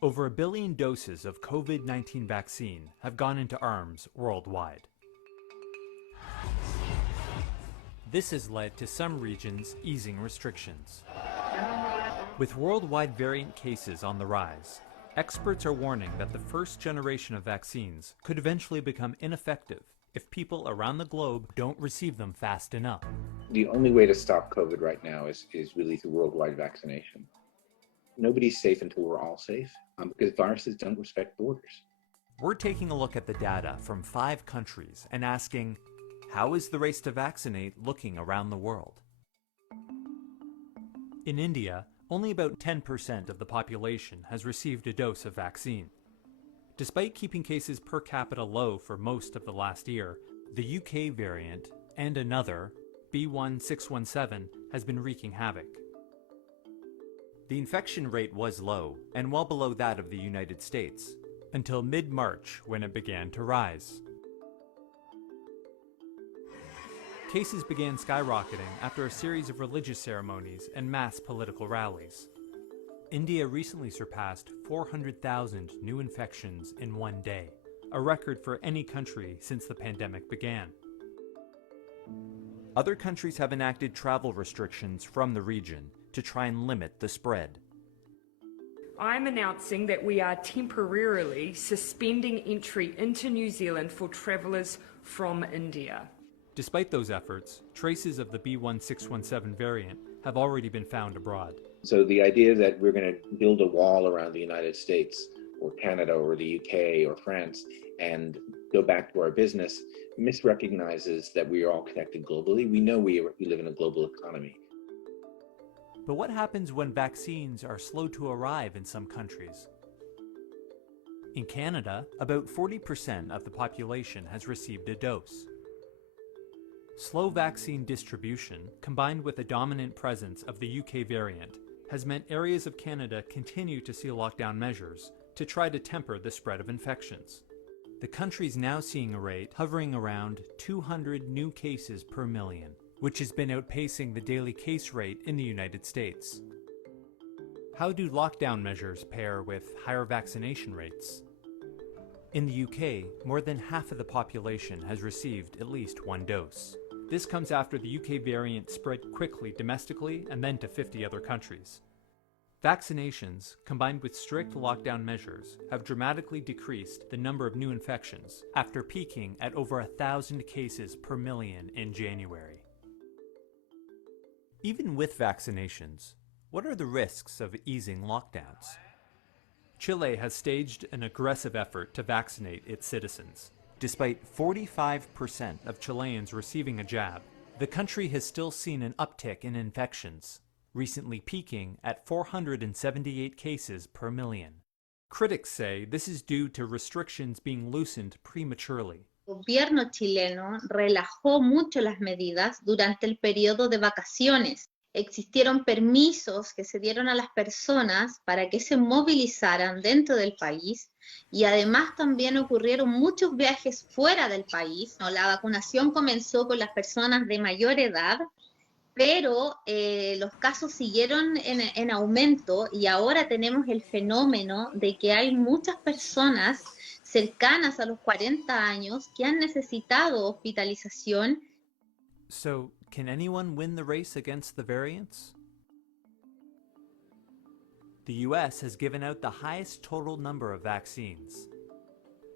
Over 1 billion doses of COVID-19 vaccine have gone into arms worldwide. This has led to some regions easing restrictions. With worldwide variant cases on the rise, experts are warning that the first generation of vaccines could eventually become ineffective if people around the globe don't receive them fast enough. The only way to stop COVID right now is really through worldwide vaccination. Nobody's safe until we're all safe, because viruses don't respect borders. We're taking a look at the data from 5 countries and asking, how is the race to vaccinate looking around the world? In India, only about 10% of the population has received a dose of vaccine. Despite keeping cases per capita low for most of the last year, the UK variant and another, B.1.617, has been wreaking havoc. The infection rate was low and well below that of the United States, until mid-March when it began to rise. Cases began skyrocketing after a series of religious ceremonies and mass political rallies. India recently surpassed 400,000 new infections in one day, a record for any country since the pandemic began. Other countries have enacted travel restrictions from the region to try and limit the spread. I'm announcing that we are temporarily suspending entry into New Zealand for travellers from India. Despite those efforts, traces of the B.1.617 variant have already been found abroad. So the idea that we're going to build a wall around the United States or Canada or the UK or France and go back to our business misrecognizes that we are all connected globally. We know we live in a global economy. But what happens when vaccines are slow to arrive in some countries? In Canada, about 40% of the population has received a dose. Slow vaccine distribution, combined with the dominant presence of the UK variant, has meant areas of Canada continue to see lockdown measures to try to temper the spread of infections. The country's now seeing a rate hovering around 200 new cases per million, which has been outpacing the daily case rate in the United States. How do lockdown measures pair with higher vaccination rates? In the UK, more than half of the population has received at least one dose. This comes after the UK variant spread quickly domestically and then to 50 other countries. Vaccinations, combined with strict lockdown measures, have dramatically decreased the number of new infections after peaking at over 1,000 cases per million in January. Even with vaccinations, what are the risks of easing lockdowns? Chile has staged an aggressive effort to vaccinate its citizens. Despite 45% of Chileans receiving a jab, the country has still seen an uptick in infections, recently peaking at 478 cases per million. Critics say this is due to restrictions being loosened prematurely. El gobierno chileno relajó mucho las medidas durante el periodo de vacaciones. Existieron permisos que se dieron a las personas para que se movilizaran dentro del país y además también ocurrieron muchos viajes fuera del país. La vacunación comenzó con las personas de mayor edad, pero los casos siguieron en aumento y ahora tenemos el fenómeno de que hay muchas personas cercanas a los 40 años que han necesitado hospitalización. So, can anyone win the race against the variants? The US has given out the highest total number of vaccines.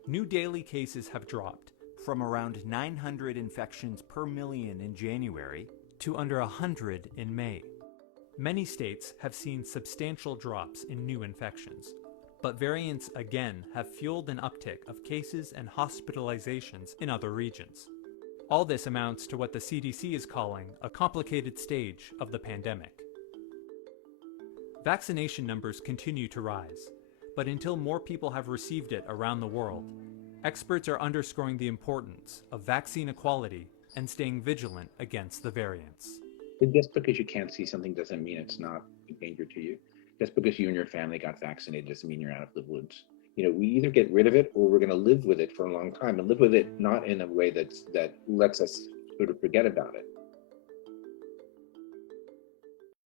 New daily cases have dropped from around 900 infections per million in January to under 100 in May. Many states have seen substantial drops in new infections, but variants again have fueled an uptick of cases and hospitalizations in other regions. All this amounts to what the CDC is calling a complicated stage of the pandemic. Vaccination numbers continue to rise, but until more people have received it around the world, experts are underscoring the importance of vaccine equality and staying vigilant against the variants. Just because you can't see something doesn't mean it's not a danger to you. Just because you and your family got vaccinated doesn't mean you're out of the woods. We either get rid of it or we're going to live with it for a long time, and live with it not in a way that lets us sort of forget about it.